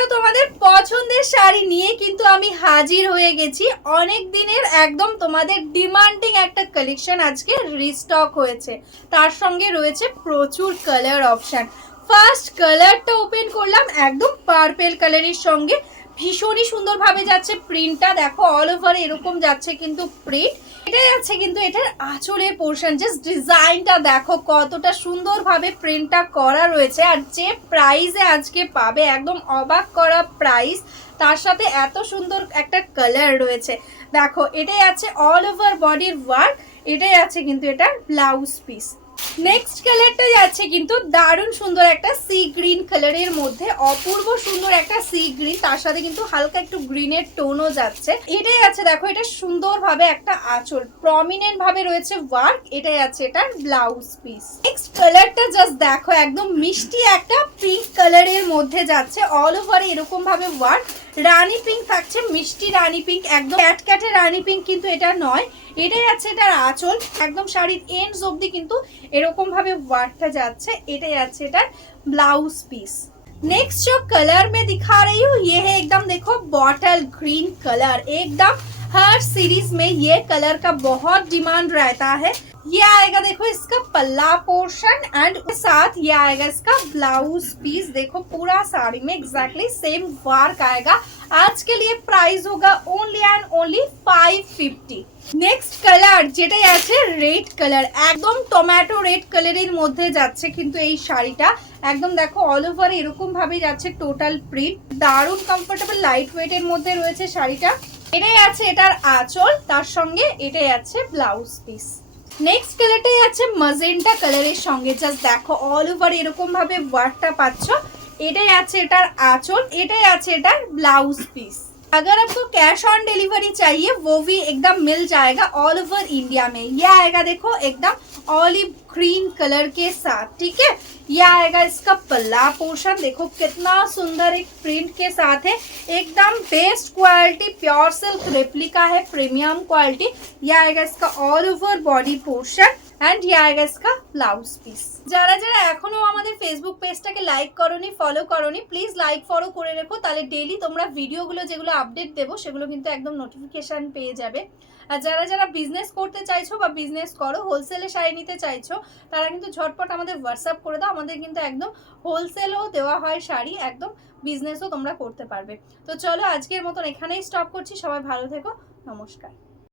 আবারও তোমাদের পছন্দের শাড়ি নিয়ে কিন্তু আমি হাজির হয়ে গেছি। অনেক দিনের একদম তোমাদের ডিমান্ডিং একটা কালেকশন আজকে রিস্টক হয়েছে। তার সঙ্গে রয়েছে প্রচুর কালার অপশন। ফার্স্ট কালারটা ওপেন করলাম একদম পার্পেল কালারের সঙ্গে, ভীষণই সুন্দরভাবে যাচ্ছে প্রিন্টটা। দেখো অল ওভার এরকম যাচ্ছে কিন্তু প্রিন্ট। এটাই আছে কিন্তু এটার আঁচলের পোর্শন, জাস্ট ডিজাইনটা দেখো কতটা সুন্দরভাবে প্রিন্টটা করা রয়েছে। আর যে প্রাইসে আজকে পাবে একদম অবাক করা প্রাইস, তার সাথে এত সুন্দর একটা কালার রয়েছে। দেখো এটাই আছে অল ওভার বডির ওয়ার্ক, এটাই আছে কিন্তু এটার ব্লাউজ পিস। নেক্সট কালারটা যাচ্ছে কিন্তু দারুণ সুন্দর একটা সি গ্রিন কালারের মধ্যে, অপূর্ব সুন্দর একটা সি গ্রিন, তার সাথে কিন্তু হালকা একটু গ্রিনের টোনও যাচ্ছে। এটাই আছে দেখো এটা সুন্দরভাবে একটা আঁচল, প্রমিনেন্ট ভাবে রয়েছে ওয়ার্ক, এটাই আছে এটার ব্লাউজ পিস। নেক্সট কালারটা জাস্ট দেখো একদম মিষ্টি একটা পিঙ্ক কালারের মধ্যে যাচ্ছে, অল ওভার এরকম ভাবে ওয়ার্ক। রানী পিঙ্ক থাকছে, মিষ্টি রানী পিঙ্ক, একদম ক্যাটক্যাটে রানী পিঙ্ক কিন্তু এটা নয়। এটাই আছে এটার আঁচল, একদম শাড়ির এন্ডস অবধি কিন্তু এরকম ভাবে ওয়ার্কটা যাচ্ছে, এটাই আছে এটার ब्लाउज पीस। नेक्स्ट जो कलर में दिखा रही हूँ ये है एकदम देखो बॉटल ग्रीन कलर, एकदम हर सीरीज में ये कलर का बहुत डिमांड रहता है। ये आएगा देखो इसका पल्ला पोर्शन एंड साथ ये आएगा इसका ब्लाउज पीस। देखो पूरा साड़ी में एग्जैक्टली सेम वर्क आएगा। आज के लिए प्राइस होगा only and only 550। Next colour যেটাই আছে রেড কালার, একদম টমেটো রেড কালারের মধ্যে যাচ্ছে কিন্তু এই শাড়িটা। একদম দেখো অল ওভার এরকম ভাবে যাচ্ছে টোটাল প্রিন্ট, দারুণ কমফোর্টেবল লাইট ওয়েট এর মধ্যে রয়েছে শাড়িটা। এটাই আছে এটার আঁচল, তার সঙ্গে এটাই আছে ব্লাউজ পিস। নেক্সট কালারটাই আছে ম্যাজেন্টা কালারের সঙ্গে, জাস্ট দেখো অল ওভার এরকম ভাবে ওয়ার্কটা পাচ্ছ, এটাই আছে এটার আঁচল, এটাই আছে এটার ব্লাউজ পিস। अगर आपको कैश ऑन डिलीवरी चाहिए वो भी एकदम मिल जाएगा ऑल ओवर इंडिया में। ये आएगा देखो एकदम ऑलिव ग्रीन कलर के साथ, ठीक है। ये आएगा इसका पल्ला पोर्शन, देखो कितना सुंदर एक प्रिंट के साथ है, एकदम best quality pure silk replica है, प्रीमियम क्वालिटी। ये आएगा इसका all over body portion and ये आएगा इसका ब्लाउज पीस। যারা যারা এখনো আমাদের ফেসবুক পেজটাকে লাইক করোনি, ফলো করোনি, প্লিজ লাইক ফলো করে রেখো, তাহলে ডেইলি তোমরা ভিডিওগুলো যেগুলো আপডেট দেবো সেগুলো কিন্তু একদম নোটিফিকেশান পেয়ে যাবে। আর যারা যারা বিজনেস করতে চাইছো বা বিজনেস করো, হোলসেলে শাড়ি নিতে চাইছো, তারা কিন্তু ঝটপট আমাদের হোয়াটসঅ্যাপ করে দাও, আমাদের কিন্তু একদম হোলসেলও দেওয়া হয় শাড়ি, একদম বিজনেসও তোমরা করতে পারবে। তো চলো আজকের মতন এখানেই স্টপ করছি, সবাই ভালো থেকো, নমস্কার।